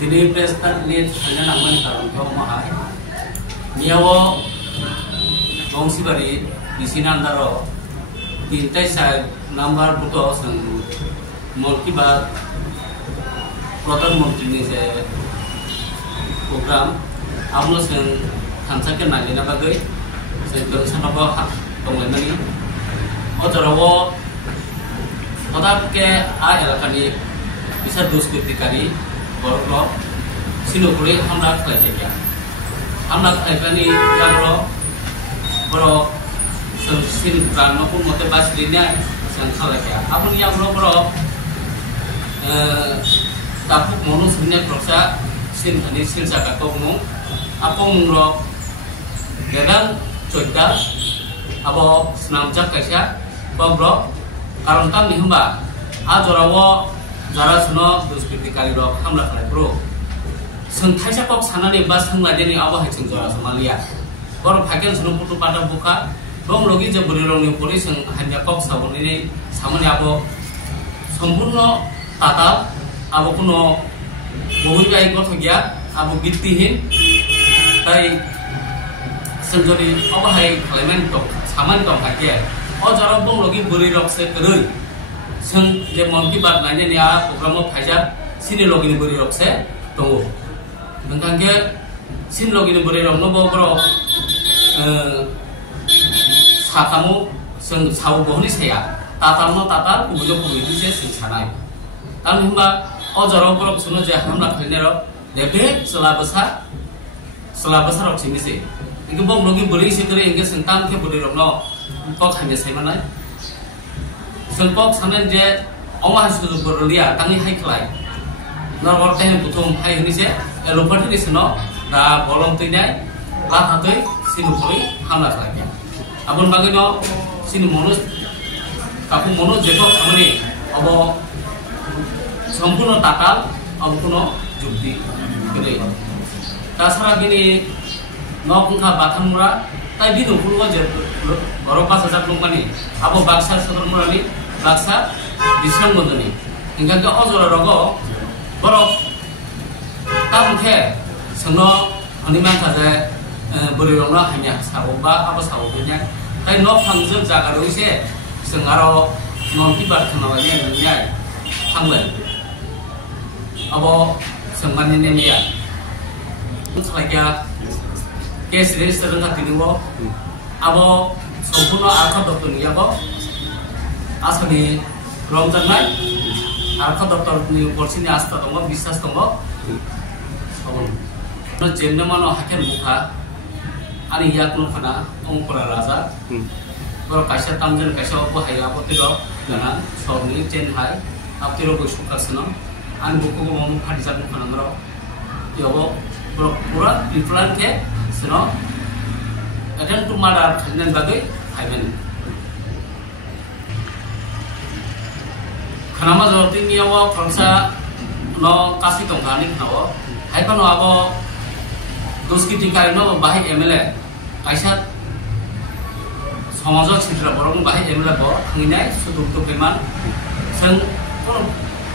दिनै प्रेस कार्डनि थांनो नांगौनि खारनखौ माहाय नियाव बंसिबारि बिसिनि आन्दाराव 3 नाम्बार बुथो जों मन की बात प्रधानमंत्रीनि जे प्रग्राम आमनो जों थांसाके नागिरना बागै जों सानाव दंलायनानै अजराव हदाके आ एलाकानि बिसा दुष्कृतिकारी बर'फ्राव सिनुकुरि हामला खालायनाया हामला खालायनायनि जाहोनाव बर' जों सिनफ्रा न'खर मथे बासिलिनाय जों खालायखाया आबुनि जाहोनाव बर' दाफुक मनु सोंनाय प्रक्सा सिनखानि सिलजागाखौ मुं आपं मुंरक गेदां चयदा आबो स्नामजाक कायसा बब्र कारन तामनि होमबा आ जराव जारा सुनो दुष्कृतिकारी रक हामला खालायब्रो जों थाइसा कक सानानै बा सोंलायनायनि आबहाय जों जरा समालिया बर' फाइकेल सुनो पुटु पाटा बुखा दं लगी जे बुरि रंनि परि जों हान्या कक साबनि सामनि आबो सम्पूर्ण टाटा आबो कुनो बहिबाय गथ गया आबो गित्तिहीन ताई जों जदि आबहाय खालायनाय दं सामान दं हाके अ जरा बं लगी बुरि रक से करै जों जे मन की बात नायनायनि आ प्रग्रामाव फायजा सिनि लगिनि बुरि रक से दङ नोंथांके सिन लगिनि बुरि रक न बर' साकामु जों साव बहनि साया तातानो ताता कुबुजो कुबुजो से जों सानाय तान होमबा अजराव बर' सुनो जे हामला खालायनाय रक देबे सलाबसा रक सिमिसे इखौ बं लगी बुरि से करे इंगे जों तामके बुरि रक न क खायने सायमानाय जों कक साननाय जे अमा हासिखौ बरलिया तांनि हायख्लाय नरबर तेन बुथुम हाय हनिसे एलोपाथि सनो दा बलम तैनाय लाथातै सिनुखरि हामला खालायया आबुन बागैनो सिनु मनु कापु मनु जेको सामने अब सम्पूर्ण टाटा अब कुनो जुक्ति गले तासारा बिनि नखुंखा बाथामुरा ताइ बिनु पुरुवा जे बर' 5000 लंमानि आबो बाक्सा सदरमुरानि बाक्सा बिस्रां बन्दनि इंगाके अजरा रगो बर' तामखे सोंनो हनिमान थाजे बुरि रंना हान्या सावबा आबो सावबोnya ताइ न फांजों जागारो इसे जों आरो मन की बात खालामनाय ननिया थांबाय आबो सोंमानि नेमिया खालायया केस रेजिस्टार खातिनिबो आबो सम्पूर्ण आरखा दप्तरनि आबो आसामनि रंजानाय आरखा दप्तरनि परसिनि आस्था दङ बिश्वास दङ सबन जेन्नो मानो हाकेन बुखा आनि याकनु खाना अंकरा राजा बर' कायसा तामजन कायसा बहाया बतिरो गना सबनि चेन हाय आपतिरो गसुखासनो आनि बुखौ मम फाटि जागु खानांगरो याबो बर' पुरा प्रिप्लान के सनो अटेन टु मादार खानन बागै हायमेन खानामा जरतिनियाव फ्रांसा न कासि दंखानि खाव हायफानो आबो दुष्कृतिकारी न बाहाय एमएलए कायसा समाज सिद्रा बरं बाहाय एमएलए बो थांनाय सुदुक्तो पेमान जों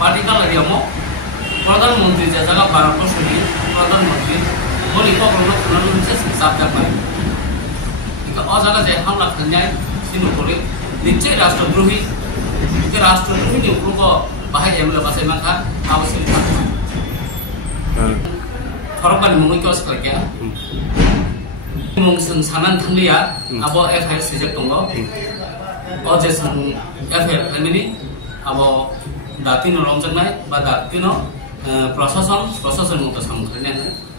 पार्टी कालारियामो प्रधानमंत्री जे जागा भारतवर्षनि प्रधानमंत्री बलि पकड़नो खुनानो मोनसे साबजाब माय इका अ जागा जे हामला खालायनाय सिनुखरि निश्चय राष्ट्रद्रोही के राष्ट्रद्रोही उखुखौ बाहाय एमएलए बासाय माखा आवश्यक फरकबानि मुङै केस खालायया मुं जों साननानै थांलिया आबो एफआइआर सिजेक दङ अ जे जों एफआइआर खालामनि आबो दातिनो रंजानाय बा दातिनो प्रशासन मत सामखायनाय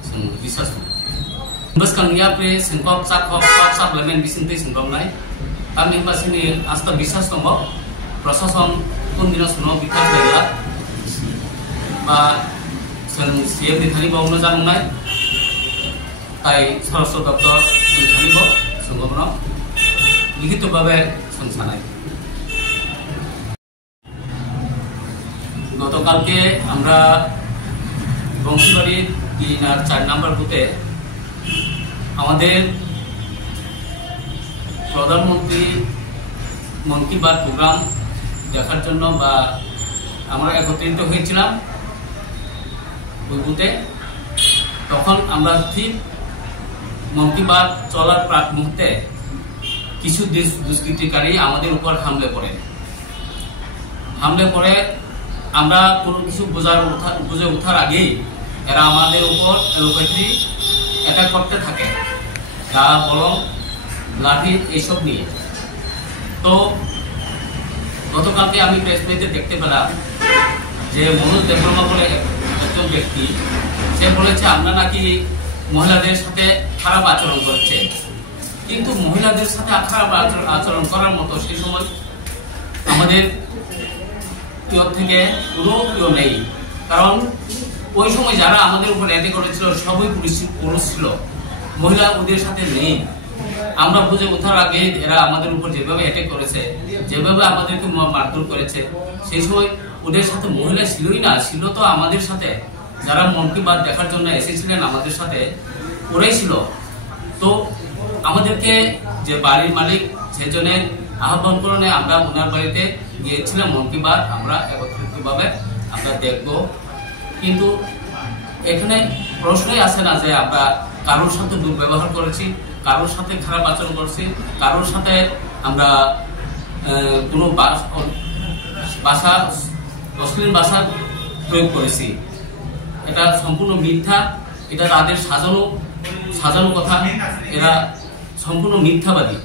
जों बिसास बसखांनिया प्रे सिंकप चाकप साप्लायमेन्ट बिसिनतै सोंदोंनाय तामनि बासिनि आस्था बिसास दङ प्रशासन कोन दिना सुनो बिकास जायला बा जों सीएमनि थानिबावनो जानांनाय ताइ सरस्वती डक्टर थानिबो संगमनो लिखितभावे संसानाय গতকালকে আমরা বংশীবাড়ির 3 আর 4 নাম্বার বুথে আমাদের প্রধানমন্ত্রী মন কি বাত প্রোগ্রাম দেখার জন্য বা আমরা একত্রিত হয়েছিলাম ওই বুথে। তখন আমরা ঠিক মন কি বাত চলার প্রাক মুহূর্তে কিছু দুষ্কৃতিকারী আমাদের উপর হামলে পড়ে। আমরা কোনো কিছু বুঝে ওঠার আগেই এরা আমাদের উপর এলোপাতি অ্যাটাক করতে থাকে, তা বলম, লাঠি এইসব নিয়ে। তো গতকালকে আমি প্রেস মিটে দেখতে পেলাম যে মনোজ দেববর্মা বলে একজন ব্যক্তি, সে বলেছে আমরা নাকি মহিলাদের সাথে খারাপ আচরণ করছে, কিন্তু মহিলাদের সাথে খারাপ আচরণ করার মতো সেই সময় আমাদের থেকে কোনো নেই। কারণ ওই সময় যারা আমাদের উপর অ্যাটাক করেছিল সবই পুরুষ ছিল, মহিলা ওদের সাথে নেই। আমরা বুঝে ওঠার আগে এরা আমাদের উপর যেভাবে অ্যাটাক করেছে, যেভাবে আমাদেরকে মারধর করেছে, সেই সময় ওদের সাথে মহিলা ছিলই না, ছিল তো আমাদের সাথে যারা মন কি বাত দেখার জন্য এসেছিলেন আমাদের সাথে, ওরাই ছিল। তো আমাদেরকে যে বাড়ির মালিক সেজনের আহ্বান করণে আমরা ওনার বাড়িতে গিয়েছিলাম, মন কি বাত আমরা একত্রিতভাবে আমরা দেখব। কিন্তু এখানে প্রশ্নই আসে না যে আমরা কারোর সাথে দুর্ব্যবহার করেছি, কারোর সাথে খারাপ আচরণ করছি, কারোর সাথে আমরা কোনো ভাষা অশ্লীল ভাষা প্রয়োগ করেছি। এটা সম্পূর্ণ মিথ্যা, এটা তাদের সাজানো কথা, এরা সম্পূর্ণ মিথ্যাবাদী।